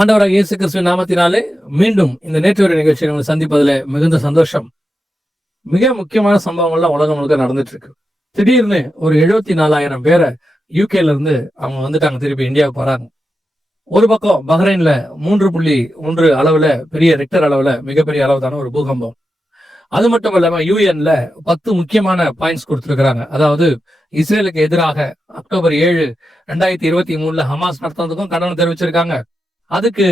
ஆண்டவராக இயேசு கிறிஸ்துவின் நாமத்தினாலே மீண்டும் இந்த நேற்று வரை நிகழ்ச்சியை உங்களை சந்திப்பதில் மிகுந்த சந்தோஷம். மிக முக்கியமான சம்பவங்கள்லாம் உலகம் முழுக்க நடந்துட்டு இருக்கு திடீர்னு ஒரு எழுபத்தி நாலாயிரம் பேரை யூகேல இருந்து அவங்க வந்துட்டாங்க திருப்பி இந்தியாவுக்கு வராங்க. ஒரு பக்கம் பஹ்ரைன்ல மூன்று புள்ளி ஒன்று அளவுல பெரிய ரெக்டர் அளவுல மிகப்பெரிய அளவுதான ஒரு பூகம்பம். அது மட்டும் இல்லாம யூஎன்ல பத்து முக்கியமான பாயிண்ட்ஸ் கொடுத்திருக்கிறாங்க. அதாவது இஸ்ரேலுக்கு எதிராக அக்டோபர் ஏழு ரெண்டாயிரத்தி இருபத்தி மூணுல ஹமாஸ் நடத்தினதுக்கும் கண்டனம் தெரிவிச்சிருக்காங்க. அதுக்கு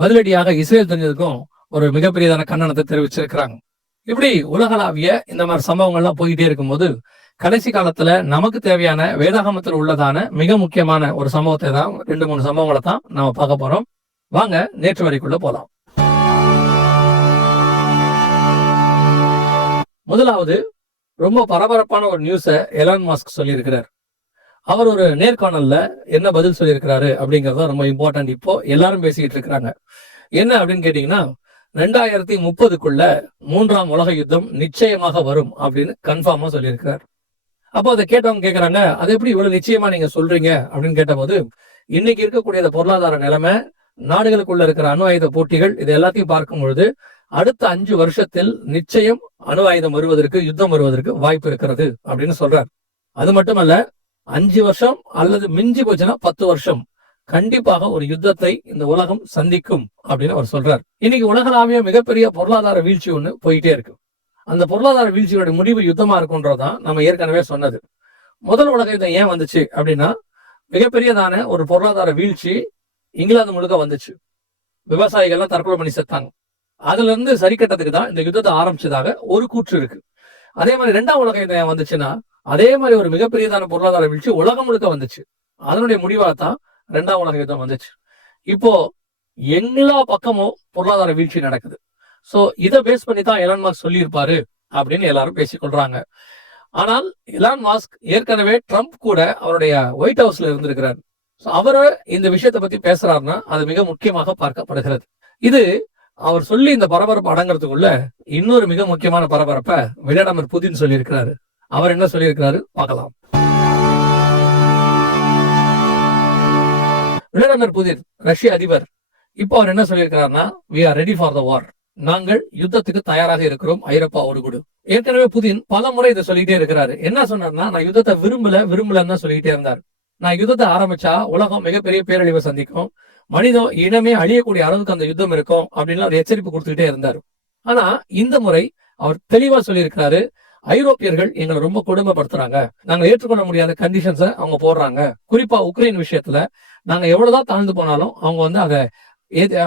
பதிலடியாக இஸ்ரேல் தெரிஞ்சதுக்கும் ஒரு மிகப்பெரியதான கண்டனத்தை தெரிவிச்சிருக்கிறாங்க. இப்படி உலகளாவிய இந்த மாதிரி சம்பவங்கள்லாம் போயிட்டே இருக்கும்போது கடைசி காலத்துல நமக்கு தேவையான வேதாகமத்தில் உள்ளதான மிக முக்கியமான ஒரு சம்பவத்தை தான் ரெண்டு மூணு சம்பவங்களை தான் நாம பார்க்க போறோம். வாங்க நேற்று வரைக்குள்ள போலாம். முதலாவது ரொம்ப பரபரப்பான ஒரு நியூஸை எலான் மாஸ்க் சொல்லியிருக்கிறார். அவர் ஒரு நேர்காணல்ல என்ன பதில் சொல்லியிருக்கிறாரு அப்படிங்கிறது ரொம்ப இம்பார்ட்டன்ட் இப்போ எல்லாரும் பேசிக்கிட்டு இருக்கிறாங்க. என்ன அப்படின்னு கேட்டீங்கன்னா ரெண்டாயிரத்தி முப்பதுக்குள்ள மூன்றாம் உலக யுத்தம் நிச்சயமாக வரும் அப்படின்னு கன்ஃபார்மா சொல்லியிருக்கிறார். அப்போ அதை கேட்டவங்க கேட்கறாங்க அது எப்படி இவ்வளவு நிச்சயமா நீங்க சொல்றீங்க? அப்படின்னு கேட்டபோது இன்னைக்கு இருக்கக்கூடிய பொருளாதார நிலைமை நாடுகளுக்குள்ள இருக்கிற அணு ஆயுத போட்டிகள் இது எல்லாத்தையும் பார்க்கும் பொழுது அடுத்த அஞ்சு வருஷத்தில் நிச்சயம் அணு ஆயுதம் வருவதற்கு யுத்தம் வருவதற்கு வாய்ப்பு இருக்கிறது அப்படின்னு சொல்றார். அது மட்டுமல்ல அஞ்சு வருஷம் அல்லது மிஞ்சி போச்சுன்னா பத்து வருஷம். கண்டிப்பாக ஒரு யுத்தத்தை இந்த உலகம் சந்திக்கும் அப்படின்னு அவர் சொல்றார். இன்னைக்கு உலகளாவிய மிகப்பெரிய பொருளாதார வீழ்ச்சி ஒண்ணு போயிட்டே இருக்கு. அந்த பொருளாதார வீழ்ச்சியோட முடிவு யுத்தமா இருக்குன்றதான் நம்ம ஏற்கனவே சொன்னது. முதல் உலக யுத்தம் ஏன் வந்துச்சு அப்படின்னா மிகப்பெரியதான ஒரு பொருளாதார வீழ்ச்சி இங்கிலாந்து முழுக்க வந்துச்சு. விவசாயிகள்லாம் தற்கொலை பண்ணி செத்தாங்க. அதுல இருந்து சரி கட்டத்துக்கு தான் இந்த யுத்தத்தை ஆரம்பிச்சதாக ஒரு கூற்று இருக்கு. அதே மாதிரி ரெண்டாம் உலக யுத்தம் ஏன் வந்துச்சுன்னா அதே மாதிரி ஒரு மிகப்பெரியதான பொருளாதார வீழ்ச்சி உலகம் முழுக்க வந்துச்சு. அதனுடைய முடிவாக தான் ரெண்டாம் உலக யுத்தம் வந்துச்சு. இப்போ எல்லா பக்கமும் பொருளாதார வீழ்ச்சி நடக்குது. சோ இதை பேஸ் பண்ணி தான் எலான் மாஸ்க் சொல்லியிருப்பாரு அப்படின்னு எல்லாரும் பேசிக்கொள்றாங்க ஆனால் எலான் மாஸ்க் ஏற்கனவே ட்ரம்ப் கூட அவருடைய ஒயிட் ஹவுஸ்ல இருந்திருக்கிறார். ஸோ அவரு இந்த விஷயத்தை பத்தி பேசுறாருன்னா அது மிக முக்கியமாக பார்க்கப்படுகிறது. இது அவர் சொல்லி இந்த பரபரப்பு அடங்குறதுக்குள்ள இன்னொரு மிக முக்கியமான பரபரப்பை விளாடிமிர் புதின் சொல்லியிருக்கிறாரு. அவர் என்ன சொல்லியிருக்கிறாரு? பார்க்கலாம். விளாடிமிர் புதின் ரஷ்ய அதிபர். இப்போ அவர் என்ன சொல்லியிருக்கிறாருன்னா we are ready for the war நாங்கள் யுத்தத்துக்கு தயாராக இருக்கிறோம். ஐரோப்பாவோடு கூட. ஏற்கனவே புதின் பல முறை இதை சொல்லிட்டே இருக்கிறாரு. என்ன சொன்னார்னா நான் யுத்தத்தை விரும்பல விரும்பலன்னு தான் சொல்லிட்டே இருந்தார். நான் யுத்தத்தை ஆரம்பிச்சா உலகம் மிகப்பெரிய பேரழிவை சந்திக்கும். மனிதம் இனமே அழியக்கூடிய அளவுக்கு அந்த யுத்தம் இருக்கும் அப்படின்னு அவர் எச்சரிப்பு கொடுத்துக்கிட்டே இருந்தார். ஆனா இந்த முறை அவர் தெளிவா சொல்லியிருக்கிறாரு ஐரோப்பியர்கள் எங்களை ரொம்ப கொடுமைப்படுத்துறாங்க. நாங்க ஏற்றுக்கொள்ள முடியாத கண்டிஷன்ஸை அவங்க போடுறாங்க. குறிப்பா உக்ரைன் விஷயத்துல நாங்க எவ்வளவுதான் தாழ்ந்து போனாலும் அவங்க வந்து அதை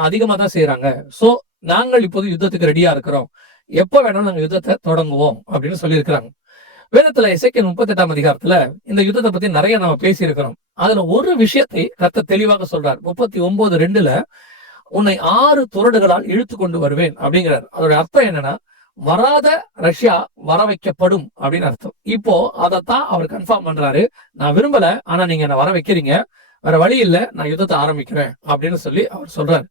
அதிகமா தான் செய்யறாங்க சோ நாங்கள் இப்போது யுத்தத்துக்கு ரெடியா இருக்கிறோம். எப்ப வேணாலும் நாங்க யுத்தத்தை தொடங்குவோம் அப்படின்னு சொல்லியிருக்கிறாங்க. வேதத்துல இசைக்கின் முப்பத்தி எட்டாம் அதிகாரத்துல இந்த யுத்தத்தை பத்தி நிறைய நம்ம பேசி இருக்கிறோம் அதுல ஒரு விஷயத்தை கத்த தெளிவாக சொல்றார். முப்பத்தி ஒன்பது ரெண்டுல உன்னை ஆறு துரடுகளால் இழுத்து கொண்டு வருவேன் அப்படிங்கிறார். அதோட அர்த்தம் என்னன்னா வராத ரஷ்யா வர வைக்கப்படும் அப்படின்னு அர்த்தம். இப்போ அதைத்தான் அவர் கன்ஃபார்ம் பண்றாரு. நான் விரும்பல ஆனா நீங்க என்ன வர வைக்கிறீங்க. வேற வழி இல்ல நான் யுத்தத்தை ஆரம்பிக்கிறேன் அப்படின்னு சொல்லி அவர் சொல்றாரு.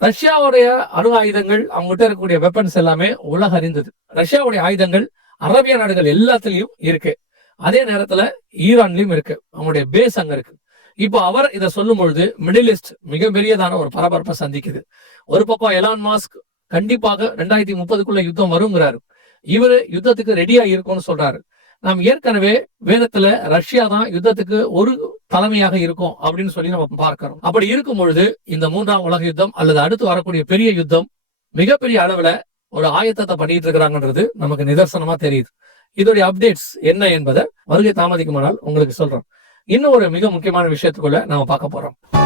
ரஷ்யாவுடைய அணு ஆயுதங்கள் அவங்ககிட்ட இருக்கக்கூடிய வெப்பன்ஸ் எல்லாமே உலக அறிந்தது. ரஷ்யாவுடைய ஆயுதங்கள் அரபிய நாடுகள் எல்லாத்துலயும் இருக்கு. அதே நேரத்துல ஈரான்லயும் இருக்கு. அவங்களுடைய பேஸ் அங்க இருக்கு. இப்போ அவர் இதை சொல்லும் பொழுது மிடில் ஈஸ்ட் மிகப்பெரியதான ஒரு பரபரப்பை சந்திக்குது. ஒரு பக்கம் எலான் மாஸ்க் கண்டிப்பாக ரெண்டாயிரத்தி முப்பதுக்குள்ள யுத்தம் வருங்கிறாரு. இவரு யுத்தத்துக்கு ரெடியா இருக்கும்னு சொல்றாரு. நாம் ஏற்கனவே வேதத்துல ரஷ்யா தான் யுத்தத்துக்கு ஒரு தலைமையாக இருக்கும் அப்படின்னு சொல்லி நம்ம பார்க்கிறோம். அப்படி இருக்கும் பொழுது இந்த மூன்றாம் உலக யுத்தம் அல்லது அடுத்து வரக்கூடிய பெரிய யுத்தம் மிகப்பெரிய அளவுல ஒரு ஆயத்தத்தை பண்ணிட்டு இருக்கிறாங்கன்றது நமக்கு நிதர்சனமா தெரியுது. இதோடைய அப்டேட்ஸ் என்ன என்பதை வருகை தாமதிக்குமானால் உங்களுக்கு சொல்றோம். இன்னும் ஒரு மிக முக்கியமான விஷயத்துக்குள்ள நாம பார்க்க போறோம்.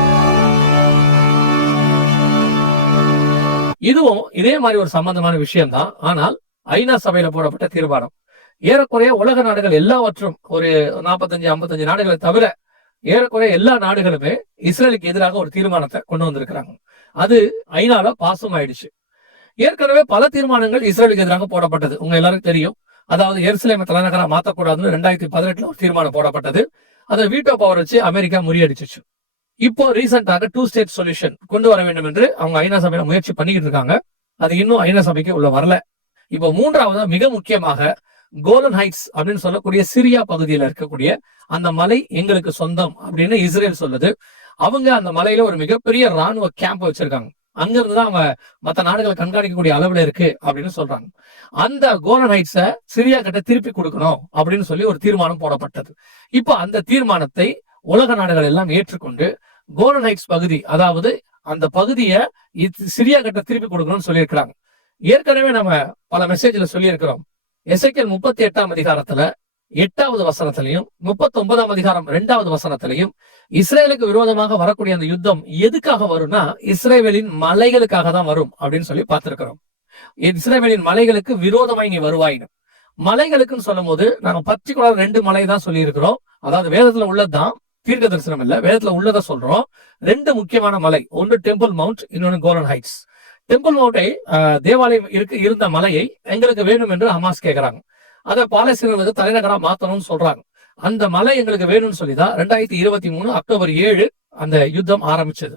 இதுவும் இதே மாதிரி ஒரு சம்பந்தமான விஷயம்தான். ஆனால் ஐநா சபையில போடப்பட்ட தீர்மானம். ஏறக்குறைய உலக நாடுகள் எல்லாவற்றும் ஒரு நாற்பத்தஞ்சு ஐம்பத்தஞ்சு நாடுகளை தவிர ஏறக்குறைய எல்லா நாடுகளுமே இஸ்ரேலுக்கு எதிராக ஒரு தீர்மானத்தை கொண்டு வந்திருக்கிறாங்க. அது ஐநால பாசம் ஆயிடுச்சு. ஏற்கனவே பல தீர்மானங்கள் இஸ்ரேலுக்கு எதிராக போடப்பட்டது. உங்க எல்லாருக்கும் தெரியும். அதாவது எருசலேமை தலைநகரா மாத்தக்கூடாதுன்னு ரெண்டாயிரத்தி பதினெட்டுல ஒரு தீர்மானம் போடப்பட்டது. அதை வீட்டோ பவர் வச்சு அமெரிக்கா முறியடிச்சிச்சு. இப்போ ரீசெண்டாக டூ ஸ்டேட் சொல்யூஷன் கொண்டு வர வேண்டும் என்று அவங்க ஐநா சபையில முயற்சி பண்ணிக்கிட்டு இருக்காங்க. அது இன்னும் ஐநா சபைக்கு உள்ள வரல. இப்போ மூன்றாவது மிக முக்கியமாக கோலன் ஹைட்ஸ் அப்படின்னு சொல்லக்கூடிய சிரியா பகுதியில இருக்கக்கூடிய அந்த மலை எங்களுக்கு சொந்தம் அப்படின்னு இஸ்ரேல் சொல்லுது. அவங்க அந்த மலையில ஒரு மிகப்பெரிய ராணுவ கேம்ப் வச்சிருக்காங்க. அங்க இருந்துதான் அவங்க மத்த நாடுகளை கண்காணிக்கக்கூடிய அளவுல இருக்கு அப்படின்னு சொல்றாங்க. அந்த கோலன் ஹைட்ஸ சிரியா கிட்ட திருப்பி கொடுக்கணும் அப்படின்னு சொல்லி ஒரு தீர்மானம் போடப்பட்டது. இப்போ அந்த தீர்மானத்தை உலக நாடுகள் எல்லாம் ஏற்றுக்கொண்டு கோல்டன் ஹைட்ஸ் பகுதி அதாவது அந்த பகுதியை சிரியா கிட்ட திருப்பி கொடுக்கணும்னு சொல்லியிருக்கிறாங்க. ஏற்கனவே நம்ம பல மெசேஜ்ல சொல்லியிருக்கிறோம். எசைக்கல் முப்பத்தி எட்டாம் அதிகாரத்துல எட்டாவது வசனத்திலையும் முப்பத்தி ஒன்பதாம் அதிகாரம் இரண்டாவது வசனத்திலையும் இஸ்ரேலுக்கு விரோதமாக வரக்கூடிய அந்த யுத்தம் எதுக்காக வரும்னா இஸ்ரேவேலின் மலைகளுக்காக தான் வரும் அப்படின்னு சொல்லி பார்த்திருக்கிறோம். இஸ்ரேவேலின் மலைகளுக்கு விரோதமாய் நீ வருவாயின்னு. மலைகளுக்குன்னு சொல்லும் போது நாங்க பர்டிகுலர் ரெண்டு மலை தான் சொல்லி இருக்கிறோம் அதாவது வேதத்துல உள்ளதுதான் தீர்க்க தரிசனம் இல்ல வேதத்துல உள்ளதை சொல்றோம். ரெண்டு முக்கியமான மலை ஒன்று டெம்பிள் மவுண்ட் இன்னொன்னு கோலன் ஹைட்ஸ் டெம்பிள் மவுண்டை ஆஹ், தேவாலயம் இருக்கு இருந்த மலையை எங்களுக்கு வேணும் என்று ஹமாஸ் கேட்கிறாங்க அதை பாலஸ்தீனர்களுக்கு தலைநகரா மாத்தணும்னு சொல்றாங்க. அந்த மலை எங்களுக்கு வேணும்னு சொல்லிதான் ரெண்டாயிரத்தி இருபத்தி மூணு அக்டோபர் ஏழு அந்த யுத்தம் ஆரம்பிச்சது.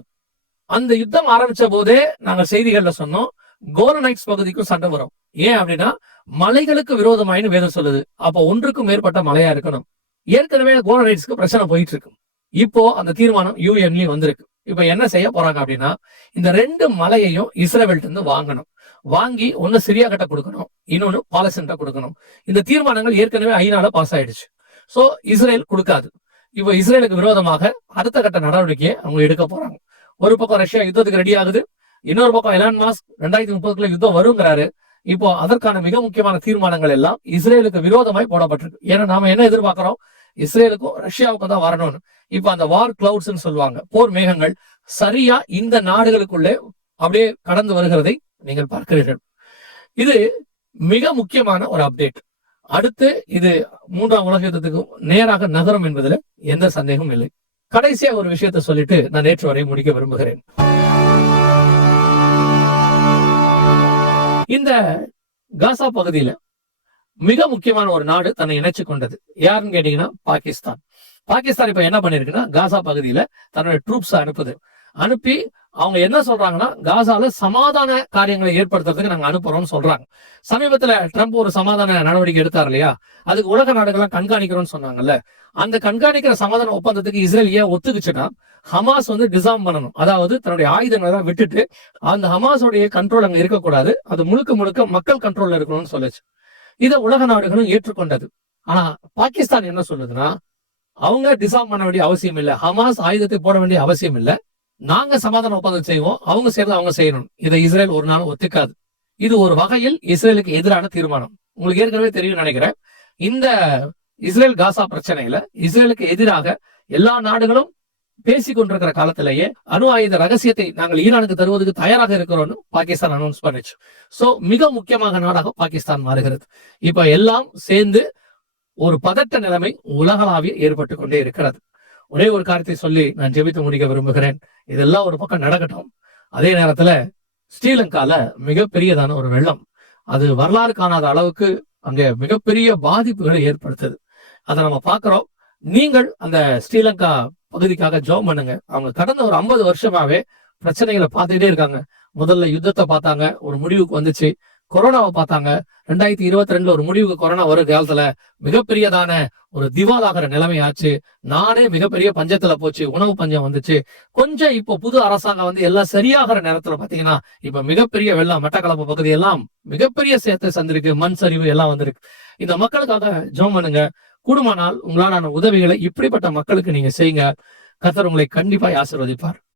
அந்த யுத்தம் ஆரம்பிச்ச போதே நாங்க செய்திகள்ல சொன்னோம் கோலனைட்ஸ் பகுதிக்கும் சண்டை வரும். ஏன் அப்படின்னா மலைகளுக்கு விரோதமாயின்னு வேதம் சொல்லுது. அப்போ ஒன்றுக்கும் மேற்பட்ட மலையா இருக்கணும். ஏற்கனவே கோலனைட்ஸ்க்கு பிரச்சனை போயிட்டு இருக்கு இப்போ அந்த தீர்மானம் யூஎன்லயும் வந்திருக்கு. இப்ப என்ன செய்ய போறாங்க அப்படின்னா இந்த ரெண்டு மலையையும் இஸ்ரேவேல்ட்டு இருந்து வாங்கணும். வாங்கி ஒன்னு சிரியா கிட்ட கொடுக்கணும் இன்னொன்னு பாலஸ்தீன்ட்ட கொடுக்கணும். இந்த தீர்மானங்கள் ஏற்கனவே ஐநால பாஸ் ஆயிடுச்சு. சோ இஸ்ரேல் கொடுக்காது. இப்போ இஸ்ரேலுக்கு விரோதமாக அடுத்த கட்ட நடவடிக்கையை அவங்க எடுக்க போறாங்க. ஒரு பக்கம் ரஷ்யா யுத்தத்துக்கு ரெடி ஆகுது. இன்னொரு பக்கம் எலான் மாஸ்க் ரெண்டாயிரத்தி முப்பதுக்குள்ள யுத்தம் வருங்கிறாரு. இப்போ அதற்கான மிக முக்கியமான தீர்மானங்கள் எல்லாம் இஸ்ரேலுக்கு விரோதமாய் போடப்பட்டிருக்கு. ஏன்னா நாம என்ன எதிர்பார்க்கிறோம்? இஸ்ரேலுக்கும் ரஷ்யாவுக்கும் தான் வரணும்னு. இப்போ அந்த வார் கிளவுட்ஸ்ன்னு சொல்லுவாங்க. போர் மேகங்கள் சரியா இந்த நாடுகளுக்குள்ளே அப்படியே கடந்து வருகிறதை நீங்கள் பார்க்கிறீர்கள். இது மிக முக்கியமான ஒரு அப்டேட் அடுத்து இது மூன்றாம் உலக யுத்தத்துக்கு நேராக நகரும் என்பதுல எந்த சந்தேகமும் இல்லை. கடைசியா ஒரு விஷயத்தை சொல்லிட்டு நான் நேற்று வரை முடிக்க விரும்புகிறேன். இந்த காசா பகுதியில மிக முக்கியமான ஒரு நாடு தன்னை இணைச்சு கொண்டது. யாருன்னு கேட்டீங்கன்னா பாகிஸ்தான். பாகிஸ்தான் இப்ப என்ன பண்ணிருக்குன்னா காசா பகுதியில தன்னுடைய ட்ரூப்ஸ் அனுப்புது. அனுப்பி அவங்க என்ன சொல்றாங்கன்னா காசால சமாதான காரியங்களை ஏற்படுத்துறதுக்கு நாங்க அனுப்புறோம்னு சொல்றாங்க. சமீபத்துல ட்ரம்ப் ஒரு சமாதான நடவடிக்கை எடுத்தார் இல்லையா? அதுக்கு உலக நாடுகள்லாம் கண்காணிக்கிறோம்னு சொன்னாங்கல்ல. அந்த கண்காணிக்கிற சமாதான ஒப்பந்தத்துக்கு இஸ்ரேல் ஏன் ஒத்துக்குச்சுன்னா ஹமாஸ் வந்து டிசாம் பண்ணணும். அதாவது தன்னுடைய ஆயுதங்களை விட்டுட்டு அந்த ஹமாஸோடைய கண்ட்ரோல் அங்க இருக்கக்கூடாது. அது முழுக்க முழுக்க மக்கள் கண்ட்ரோல்ல இருக்கணும்னு சொல்லுச்சு. இதை உலக நாடுகளும் ஏற்றுக்கொண்டது. ஆனா பாகிஸ்தான் என்ன சொல்லுதுன்னா அவங்க டிசார்ம் பண்ண வேண்டிய அவசியம் இல்ல. ஹமாஸ் ஆயுதத்தை போட வேண்டிய அவசியம் இல்லை. நாங்க சமாதான ஒப்பந்தம் செய்வோம். அவங்க சேர்ந்து அவங்க செய்யணும். இதை இஸ்ரேல் ஒரு நாள் ஒத்துக்காது. இது ஒரு வகையில் இஸ்ரேலுக்கு எதிரான தீர்மானம். உங்களுக்கு ஏற்கனவே தெரியும் நினைக்கிறேன். இந்த இஸ்ரேல் காசா பிரச்சனையில இஸ்ரேலுக்கு எதிராக எல்லா நாடுகளும் பேசிக் கொண்டிருக்கிற காலத்திலேயே அணு ஆயுத ரகசியத்தை நாங்கள் ஈரானுக்கு தருவதற்கு தயாராக இருக்கிறோம்னு பாகிஸ்தான் அனௌன்ஸ் பண்ணுச்சு. சோ மிக முக்கியமாக நாடாக பாகிஸ்தான் மாறுகிறது. இப்ப எல்லாம் சேர்ந்து ஒரு பதட்ட நிலைமை உலகளாவிய ஏற்பட்டு கொண்டே இருக்கிறது. ஒரே ஒரு காரியத்தை சொல்லி நான் ஜெபித்து முடிக்க விரும்புகிறேன். இதெல்லாம் ஒரு பக்கம் நடக்கட்டும். அதே நேரத்துல ஸ்ரீலங்கால மிகப்பெரியதான ஒரு வெள்ளம். அது வரலாறு காணாத அளவுக்கு அங்க மிகப்பெரிய பாதிப்புகளை ஏற்படுத்துது. அதை நம்ம பார்க்கிறோம். நீங்கள் அந்த ஸ்ரீலங்கா பகுதிக்காக ஜோம் பண்ணுங்க. அவங்க கடந்த ஒரு ஐம்பது வருஷமாவே பிரச்சனைகளை பார்த்துட்டே இருக்காங்க. முதல்ல யுத்தத்தை பார்த்தாங்க ஒரு முடிவுக்கு வந்துச்சு. கொரோனாவை பார்த்தாங்க. ரெண்டாயிரத்தி இருபத்தி ரெண்டுல ஒரு முடிவுக்கு கொரோனா வரும் காலத்துல மிகப்பெரியதான ஒரு திவாலாகிற நிலைமை ஆச்சு. நாடே மிகப்பெரிய பஞ்சத்துல போச்சு உணவு பஞ்சம் வந்துச்சு. கொஞ்சம் இப்போ புது அரசாங்கம் வந்து எல்லாம் சரியாகிற நேரத்துல பாத்தீங்கன்னா இப்ப மிகப்பெரிய வெள்ளம் மட்டக்களப்பு பகுதி எல்லாம் மிகப்பெரிய சேத்தை சந்திருக்கு மண் சரிவு எல்லாம் வந்திருக்கு. இந்த மக்களுக்காக ஜோம் பண்ணுங்க. கூடுமானால் உங்களாலான உதவிகளை இப்படிப்பட்ட மக்களுக்கு நீங்க செய்யுங்க. கத்தர் உங்களை கண்டிப்பாய் ஆசீர்வதிப்பார்.